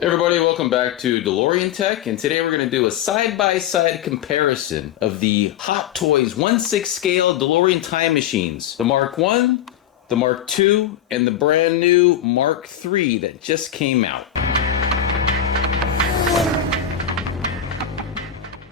Hey everybody, welcome back to DeLoreanTECH, and today we're going to do a side-by-side comparison of the Hot Toys 1/6 scale DeLorean Time Machines. The Mark 1, the Mark 2, and the brand new Mark 3 that just came out.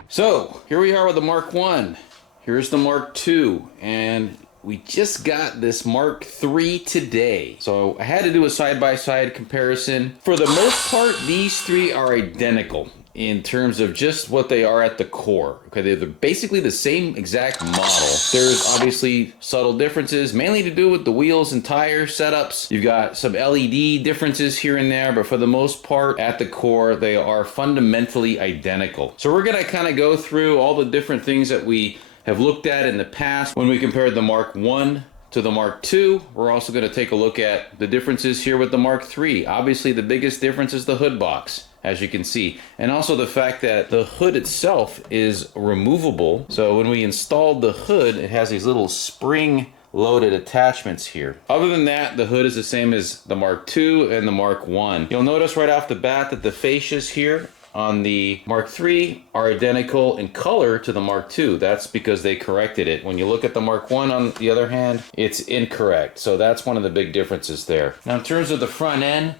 So, here we are with the Mark 1. Here's the Mark 2, and we just got this Mark 3 today. So I had to do a side-by-side comparison. For the most part, these three are identical in terms of just what they are at the core. Okay, they're basically the same exact model. There's obviously subtle differences, mainly to do with the wheels and tire setups. You've got some LED differences here and there, but for the most part, at the core, they are fundamentally identical. So we're gonna kind of go through all the different things that we have looked at in the past when we compared the Mark 1 to the Mark 2. We're also going to take a look at the differences here with the Mark 3. Obviously, the biggest difference is the hood box, as you can see, and also the fact that the hood itself is removable. So when we installed the hood, it has these little spring loaded attachments here. Other than that, the hood is the same as the Mark 2 and the Mark 1. You'll notice right off the bat that the fascias here on the Mark III are identical in color to the Mark II. That's because they corrected it. When you look at the Mark I, on the other hand, it's incorrect. So that's one of the big differences there. Now, in terms of the front end,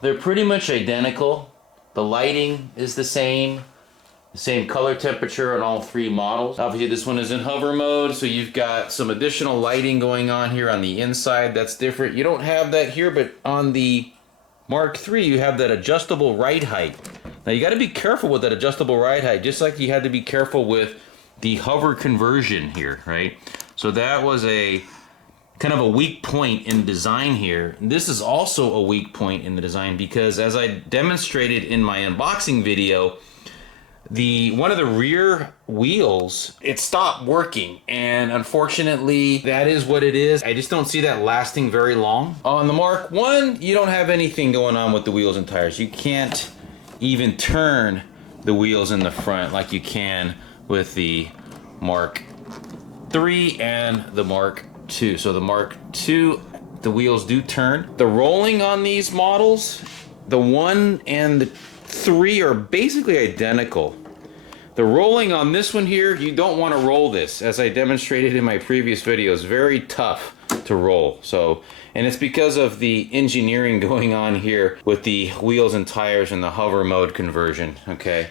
they're pretty much identical. The lighting is the same color temperature on all three models. Obviously, this one is in hover mode, so you've got some additional lighting going on here on the inside. That's different. You don't have that here, but on the Mark III, you have that adjustable ride height. Now you got to be careful with that adjustable ride height, just like you had to be careful with the hover conversion here, right? So that was a kind of a weak point in design here. This is also a weak point in the design because, as I demonstrated in my unboxing video, one of the rear wheels, it stopped working, and unfortunately that is what it is. I just don't see that lasting very long. On the Mark 1, you don't have anything going on with the wheels and tires. You can't even turn the wheels in the front like you can with the Mark III and the Mark II. So the Mark II, the wheels do turn. The rolling on these models, the 1 and the 3 are basically identical. The rolling on this one here, you don't want to roll this, as I demonstrated in my previous videos. Very tough to roll. So, and it's because of the engineering going on here with the wheels and tires and the hover mode conversion. Okay,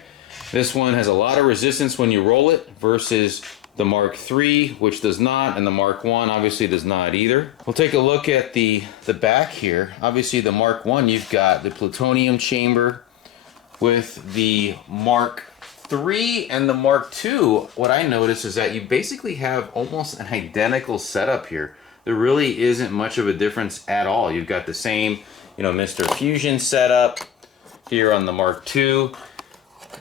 this one has a lot of resistance when you roll it versus the Mark III, which does not, and the Mark I obviously does not either. We'll take a look at the back here. Obviously the Mark I, you've got the plutonium chamber. With the Mark III and the Mark II, what I noticed is that you basically have almost an identical setup here. There really isn't much of a difference at all. You've got the same, Mr. Fusion setup here on the Mark II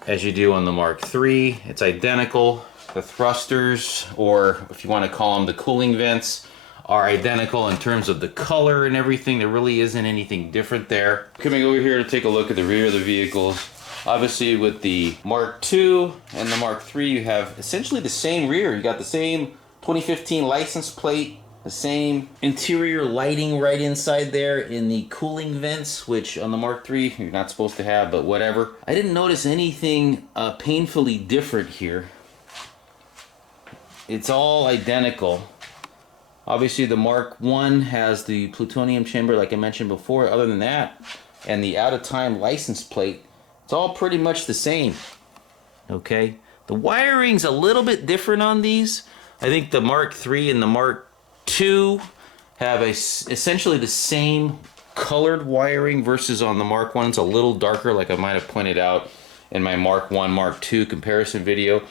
as you do on the Mark III. It's identical. The thrusters, or if you want to call them the cooling vents, are identical in terms of the color and everything. There really isn't anything different there. Coming over here to take a look at the rear of the vehicles. Obviously with the Mark II and the Mark III, you have essentially the same rear. You got the same 2015 license plate, the same interior lighting right inside there in the cooling vents, which on the Mark III you're not supposed to have, but whatever. I didn't notice anything painfully different here. It's all identical. Obviously the Mark I has the plutonium chamber like I mentioned before. Other than that, and the out-of-time license plate, it's all pretty much the same. Okay, the wiring's a little bit different on these. I think the Mark III and the Mark II have essentially the same colored wiring versus on the Mark I it's a little darker, like I might have pointed out in my Mark I, Mark II comparison video.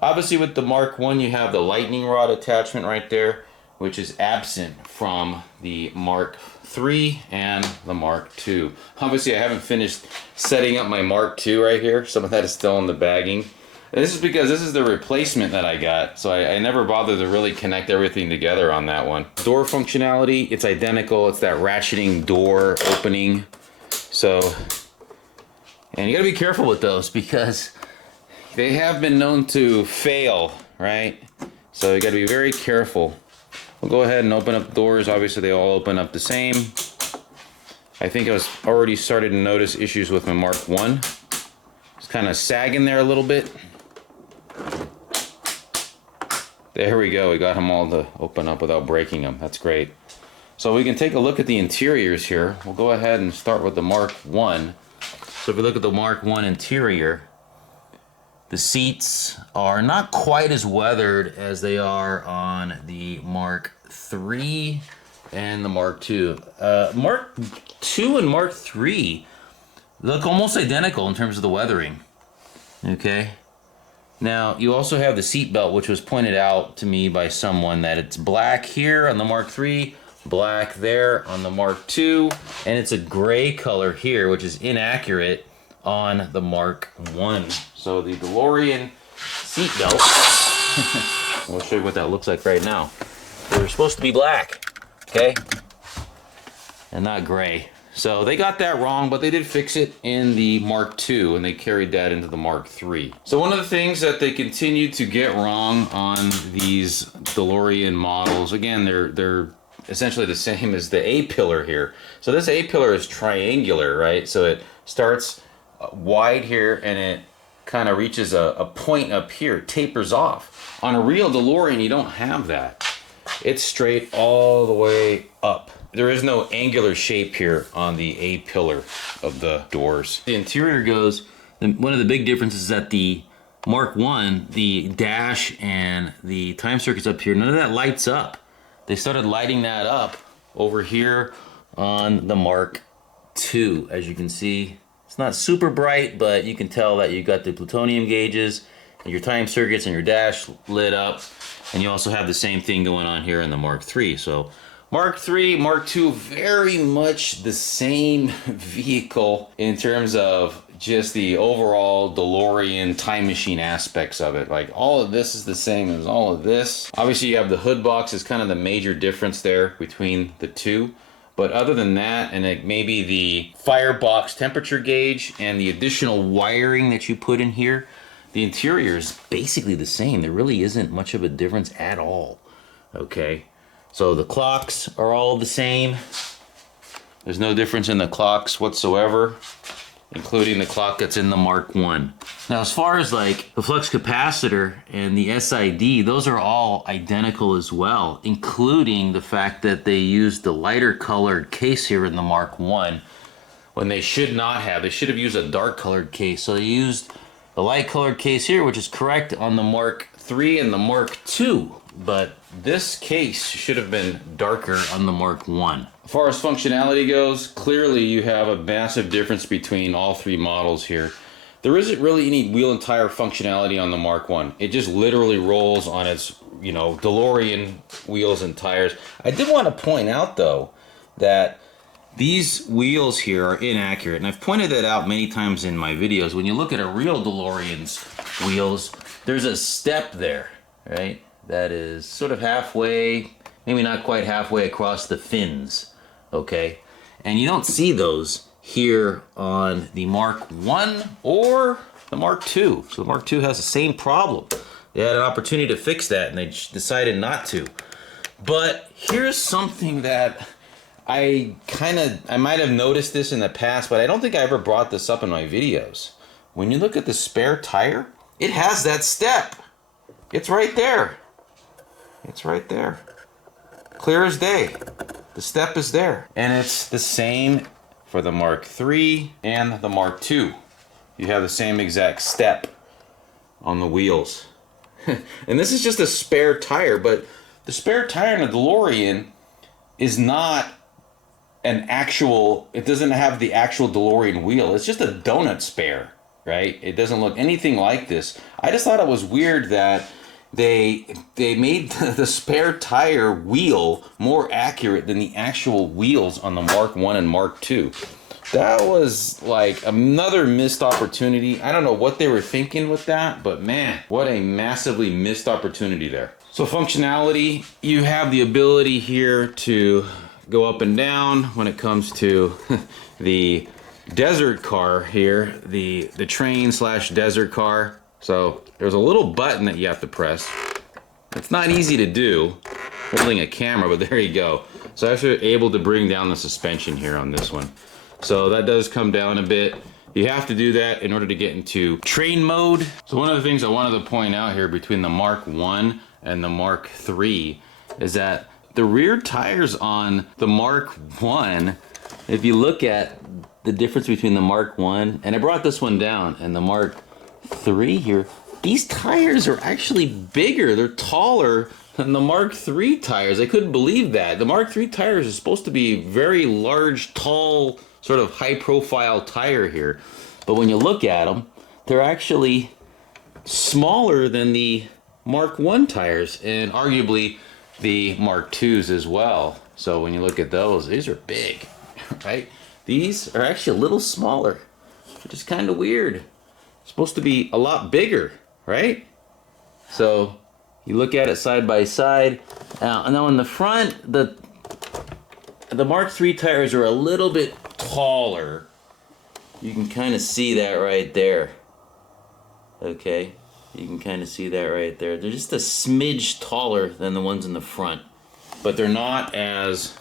Obviously with the Mark I you have the lightning rod attachment right there, which is absent from the Mark III and the Mark II. Obviously I haven't finished setting up my Mark II right here. Some of that is still in the bagging. And this is because this is the replacement that I got, so I never bothered to really connect everything together on that one. Door functionality, it's identical. It's that ratcheting door opening. So, and you gotta be careful with those because they have been known to fail, right? So you gotta be very careful. We'll go ahead and open up the doors. Obviously they all open up the same. I think I was already started to notice issues with my Mark 1. It's kind of sagging there a little bit. There we go, we got them all to open up without breaking them. That's great. So we can take a look at the interiors here. We'll go ahead and start with the Mark 1. So if we look at the Mark 1 interior, the seats are not quite as weathered as they are on the Mark 3 and the Mark 2. Mark 2 and Mark 3 look almost identical in terms of the weathering. Okay. Now, you also have the seat belt, which was pointed out to me by someone that it's black here on the Mark 3, black there on the Mark 2, and it's a gray color here, which is inaccurate on the Mark 1. So the DeLorean seat belt, I'll show you what that looks like right now. They're supposed to be black, okay? And not gray. So they got that wrong, but they did fix it in the Mark II, and they carried that into the Mark III. So one of the things that they continue to get wrong on these DeLorean models, again, they're essentially the same as the A-pillar here. So this A-pillar is triangular, right? So it starts wide here, and it kind of reaches a point up here, tapers off. On a real DeLorean, you don't have that. It's straight all the way up. There is no angular shape here on the A-pillar of the doors. The interior goes, one of the big differences is that the Mark 1, the dash and the time circuits up here, none of that lights up. They started lighting that up over here on the Mark 2. As you can see, it's not super bright, but you can tell that you got the plutonium gauges and your time circuits and your dash lit up. And you also have the same thing going on here in the Mark 3. So Mark 3, Mark 2, very much the same vehicle in terms of just the overall DeLorean time machine aspects of it. Like, all of this is the same as all of this. Obviously, you have the hood box is kind of the major difference there between the two. But other than that, and it maybe the firebox temperature gauge and the additional wiring that you put in here, the interior is basically the same. There really isn't much of a difference at all. Okay. So the clocks are all the same. There's no difference in the clocks whatsoever, including the clock that's in the Mark 1. Now, as far as like the flux capacitor and the SID, those are all identical as well, including the fact that they used the lighter colored case here in the Mark 1 when they should not have. They should have used a dark colored case. So they used the light colored case here, which is correct on the Mark 3 and the Mark 2. But this case should have been darker on the Mark 1. As far as functionality goes, clearly you have a massive difference between all three models here. There isn't really any wheel and tire functionality on the Mark 1. It just literally rolls on its, you know, DeLorean wheels and tires. I did want to point out, though, that these wheels here are inaccurate. And I've pointed that out many times in my videos. When you look at a real DeLorean's wheels, there's a step there, right? That is sort of halfway, maybe not quite halfway across the fins, okay? And you don't see those here on the Mark 1 or the Mark 2. So the Mark 2 has the same problem. They had an opportunity to fix that and they decided not to. But here's something that I might have noticed this in the past, but I don't think I ever brought this up in my videos. When you look at the spare tire, it has that step. It's right there. It's right there. Clear as day. The step is there. And it's the same for the Mark III and the Mark II. You have the same exact step on the wheels. And this is just a spare tire, but the spare tire in a DeLorean is not an actual, it doesn't have the actual DeLorean wheel. It's just a donut spare, right? It doesn't look anything like this. I just thought it was weird that they made the spare tire wheel more accurate than the actual wheels on the Mark 1 and Mark II. That was like another missed opportunity. I don't know what they were thinking with that, but man, what a massively missed opportunity there. So functionality, you have the ability here to go up and down when it comes to the desert car here, the train / desert car. So there's a little button that you have to press. It's not easy to do holding a camera, but there you go. So I'm actually able to bring down the suspension here on this one. So that does come down a bit. You have to do that in order to get into train mode. So one of the things I wanted to point out here between the Mark 1 and the Mark 3 is that the rear tires on the Mark 1, if you look at the difference between the Mark 1, and I brought this one down, and the Mark 3 here, these tires are actually bigger. They're taller than the Mark 3 tires. I couldn't believe that. The Mark 3 tires are supposed to be very large, tall, sort of high profile tire here. But when you look at them, they're actually smaller than the Mark 1 tires, and arguably the Mark 2s as well. So when you look at those, these are big, right? These are actually a little smaller, which is kind of weird. Supposed to be a lot bigger, right? So you look at it side by side. Now in the front, the Mark 3 tires are a little bit taller. You can kind of see that right there. Okay, you can kind of see that right there. They're just a smidge taller than the ones in the front, but they're not as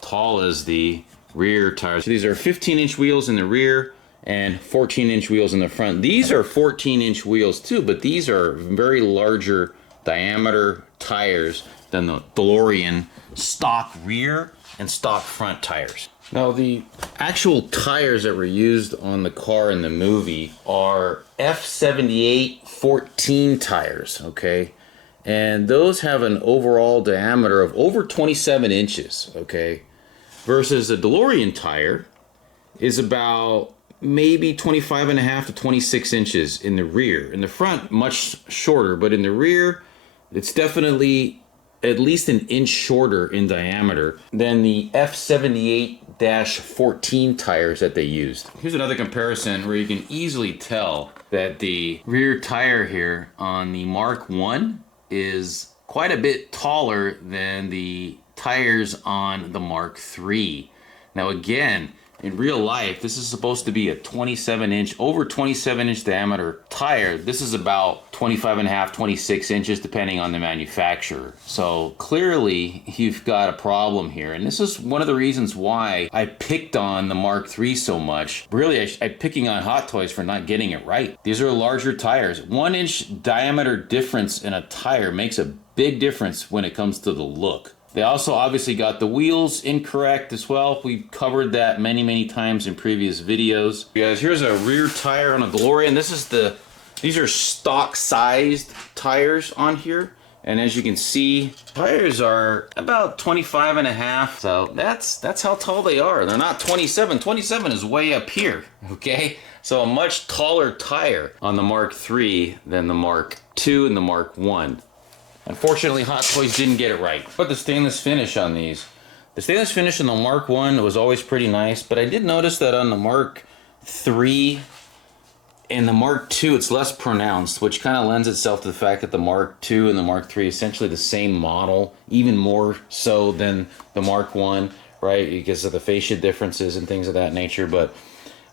tall as the rear tires. So these are 15-inch wheels in the rear and 14-inch wheels in the front. These are 14-inch wheels too, but these are very larger diameter tires than the DeLorean stock rear and stock front tires. Now the actual tires that were used on the car in the movie are F78 14 tires, okay? And those have an overall diameter of over 27 inches, okay? Versus the DeLorean tire is about maybe 25.5 to 26 inches in the rear. In the front, much shorter, but in the rear, it's definitely at least an inch shorter in diameter than the F78-14 tires that they used. Here's another comparison where you can easily tell that the rear tire here on the Mark 1 is quite a bit taller than the tires on the Mark 3. Now again, in real life, this is supposed to be a 27-inch, over 27-inch diameter tire. This is about 25.5, 26 inches, depending on the manufacturer. So clearly, you've got a problem here. And this is one of the reasons why I picked on the Mark III so much. Really, I'm picking on Hot Toys for not getting it right. These are larger tires. 1-inch diameter difference in a tire makes a big difference when it comes to the look. They also obviously got the wheels incorrect as well. We covered that many times in previous videos. Guys, here's a rear tire on a DeLorean. These are stock sized tires on here. And as you can see, tires are about 25.5. So that's how tall they are. They're not 27. 27 is way up here, okay? So a much taller tire on the Mark III than the Mark II and the Mark I. Unfortunately, Hot Toys didn't get it right. But the stainless finish on these. The stainless finish on the Mark 1 was always pretty nice, but I did notice that on the Mark 3 and the Mark 2, it's less pronounced, which kind of lends itself to the fact that the Mark 2 and the Mark 3 are essentially the same model, even more so than the Mark 1, right? Because of the fascia differences and things of that nature, but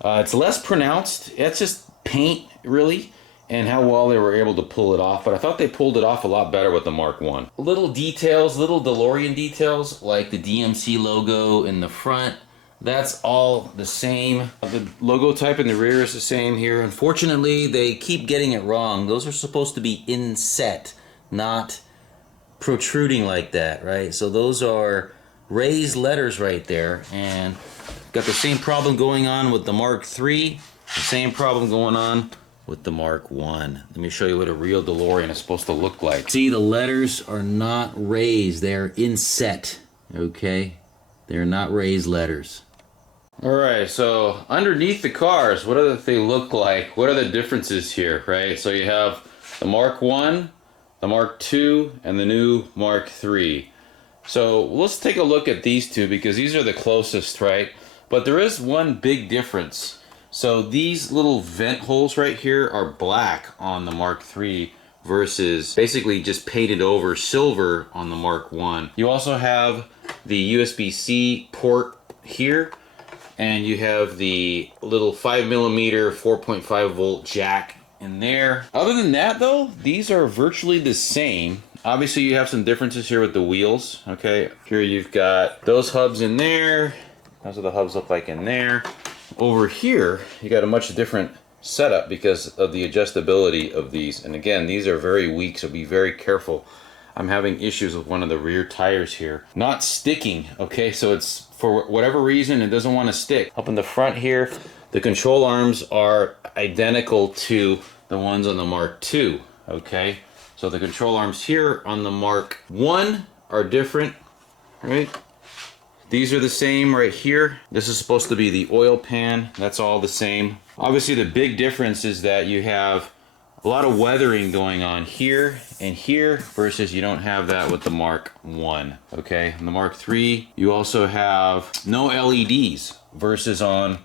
it's less pronounced. It's just paint, really, and how well they were able to pull it off. But I thought they pulled it off a lot better with the Mark 1. Little details, little DeLorean details, like the DMC logo in the front, that's all the same. The logo type in the rear is the same here. Unfortunately, they keep getting it wrong. Those are supposed to be inset, not protruding like that, right? So those are raised letters right there, and got the same problem going on with the Mark III, the same problem going on with the Mark 1. Let me show you what a real DeLorean is supposed to look like. See, the letters are not raised, they're inset, okay? They're not raised letters. Alright, so underneath the cars, what do they look like? What are the differences here, right? So you have the Mark 1, the Mark 2, and the new Mark 3. So let's take a look at these two because these are the closest, right? But there is one big difference. So these little vent holes right here are black on the Mark III versus basically just painted over silver on the Mark 1. You also have the USB-C port here, and you have the little 5mm 4.5 volt jack in there. Other than that though, these are virtually the same. Obviously you have some differences here with the wheels, okay? Here you've got those hubs in there, That's what the hubs look like in there. Over here, you got a much different setup because of the adjustability of these. And again, these are very weak, so be very careful. I'm having issues with one of the rear tires here. Not sticking, okay? So it's, for whatever reason, it doesn't want to stick. Up in the front here, the control arms are identical to the ones on the Mark II, okay? So the control arms here on the Mark I are different, right? These are the same right here. This is supposed to be the oil pan. That's all the same. Obviously, the big difference is that you have a lot of weathering going on here and here versus you don't have that with the Mark I, okay? In the Mark III, you also have no LEDs versus on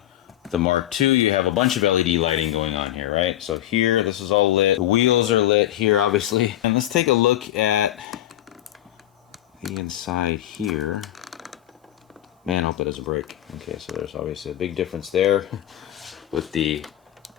the Mark II, you have a bunch of LED lighting going on here, right? So here, this is all lit. The wheels are lit here, obviously. And let's take a look at the inside here. Man, I hope it doesn't break. Okay, so there's obviously a big difference there with the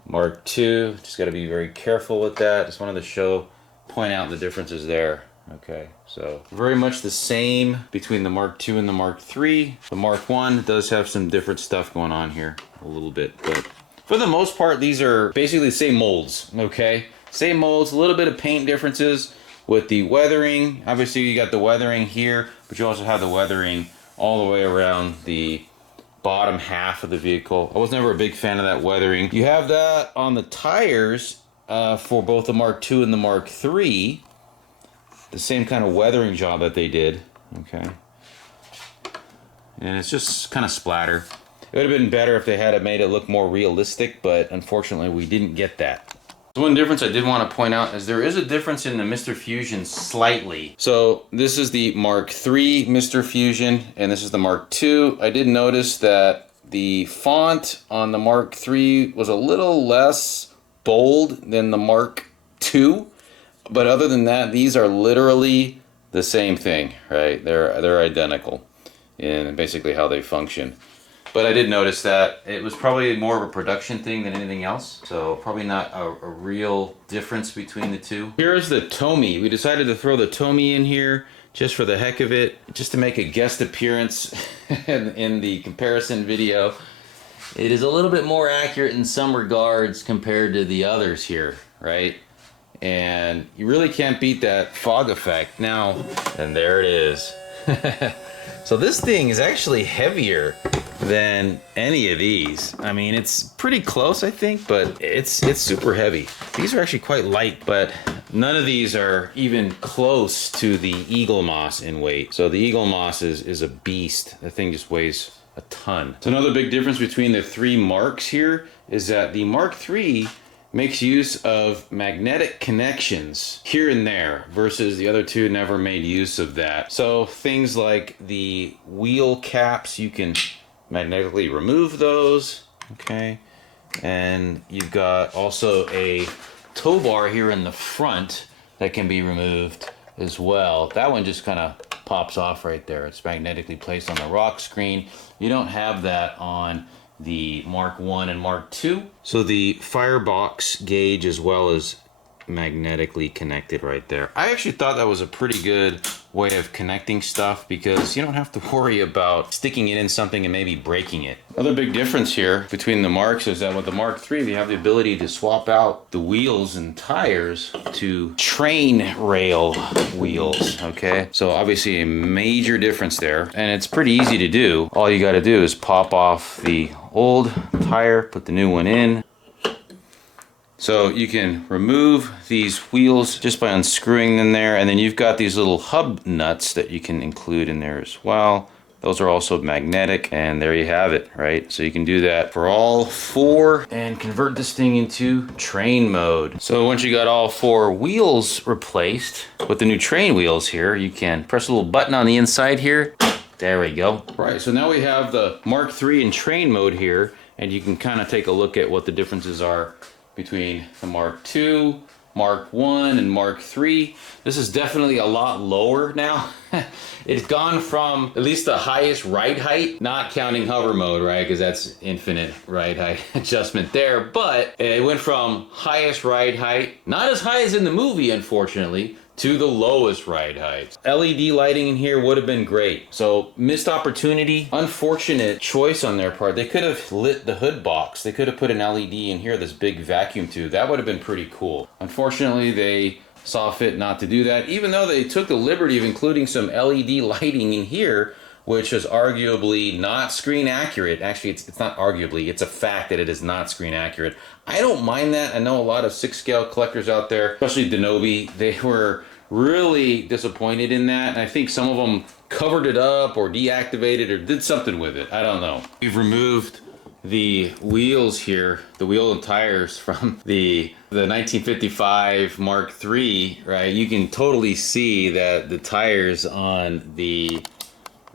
Mark II. Just got to be very careful with that. Just wanted to point out the differences there. Okay, so very much the same between the Mark II and the Mark III. The Mark I does have some different stuff going on here a little bit, but for the most part, these are basically the same molds, okay? Same molds, a little bit of paint differences with the weathering. Obviously, you got the weathering here, but you also have the weathering all the way around the bottom half of the vehicle. I was never a big fan of that weathering. You have that on the tires for both the Mark II and the Mark III. The same kind of weathering job that they did, okay? And it's just kind of splatter. It would have been better if they had made it look more realistic, but unfortunately we didn't get that. One difference I did want to point out is there is a difference in the Mr. Fusion slightly. So this is the Mark III Mr. Fusion, and this is the Mark II. I did notice that the font on the Mark III was a little less bold than the Mark II. But other than that, these are literally the same thing, right? They're identical in basically how they function. But I did notice that it was probably more of a production thing than anything else. So probably not a real difference between the two. Here's the TOMY. We decided to throw the TOMY in here just for the heck of it, just to make a guest appearance in the comparison video. It is a little bit more accurate in some regards compared to the others here, right? And you really can't beat that fog effect. Now, and there it is. So this thing is actually heavier than any of these. I mean, it's pretty close, I think, but it's super heavy. These are actually quite light, but none of these are even close to the Eagle Moss in weight. So the Eagle Moss is a beast. That thing just weighs a ton. So another big difference between the three Marks here is that the Mark III makes use of magnetic connections here and there versus the other two never made use of that. So things like the wheel caps, you can magnetically remove those, okay? And you've got also a tow bar here in the front that can be removed as well. That one just kind of pops off right there. It's magnetically placed on the rock screen. You don't have that on the Mark I and Mark II. So the firebox gauge as well as magnetically connected right there. I actually thought that was a pretty good way of connecting stuff because you don't have to worry about sticking it in something and maybe breaking it. Another big difference here between the Marks is that with the Mark III, we have the ability to swap out the wheels and tires to train rail wheels, okay? So obviously a major difference there, and it's pretty easy to do. All you gotta do is pop off the old tire, put the new one in. So you can remove these wheels just by unscrewing them there, and then you've got these little hub nuts that you can include in there as well. Those are also magnetic, and there you have it, right? So you can do that for all four and convert this thing into train mode. So once you got all four wheels replaced with the new train wheels here, you can press a little button on the inside here. There we go. Right, so now we have the Mark III in train mode here, and you can kind of take a look at what the differences are between the Mark II, Mark I, and Mark III. This is definitely a lot lower now. It's gone from at least the highest ride height, not counting hover mode, right? Because that's infinite ride height adjustment there. But it went from highest ride height, not as high as in the movie, unfortunately, to the lowest ride heights. LED lighting in here would have been great. So missed opportunity, unfortunate choice on their part. They could have lit the hood box. They could have put an LED in here, this big vacuum tube. That would have been pretty cool. Unfortunately, they saw fit not to do that, even though they took the liberty of including some LED lighting in here, which is arguably not screen accurate. Actually, it's not arguably, it's a fact that it is not screen accurate. I don't mind that. I know a lot of 6 scale collectors out there, especially Denobi, they were really disappointed in that. And I think some of them covered it up or deactivated or did something with it. I don't know. We've removed the wheels here, the wheel and tires from the 1955 Mark III, right? You can totally see that the tires on the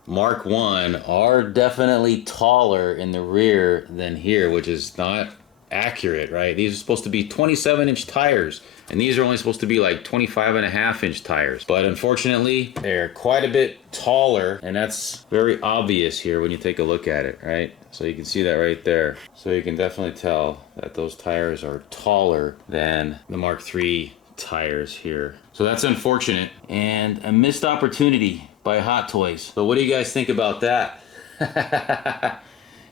Mark I are definitely taller in the rear than here, which is not accurate, right? These are supposed to be 27-inch tires, and these are only supposed to be like 25.5-inch tires. But unfortunately, they're quite a bit taller, and that's very obvious here when you take a look at it, right? So you can see that right there. So you can definitely tell that those tires are taller than the Mark III tires here. So that's unfortunate, and a missed opportunity by Hot Toys. So what do you guys think about that?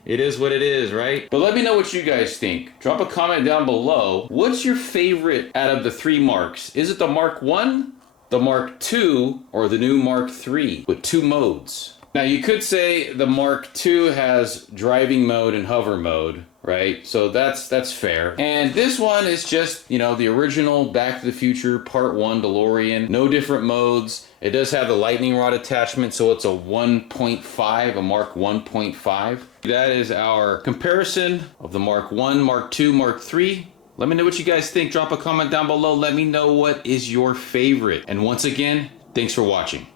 It is what it is, right? But let me know what you guys think. Drop a comment down below. What's your favorite out of the 3 marks? Is it the Mark I, the Mark II, or the new Mark III with 2 modes? Now you could say the Mark II has driving mode and hover mode, right? So that's fair. And this one is just, you know, the original Back to the Future Part 1 DeLorean. No different modes. It does have the lightning rod attachment, so it's a 1.5, a Mark 1.5. That is our comparison of the Mark I, Mark II, Mark III. Let me know what you guys think. Drop a comment down below. Let me know what is your favorite. And once again, thanks for watching.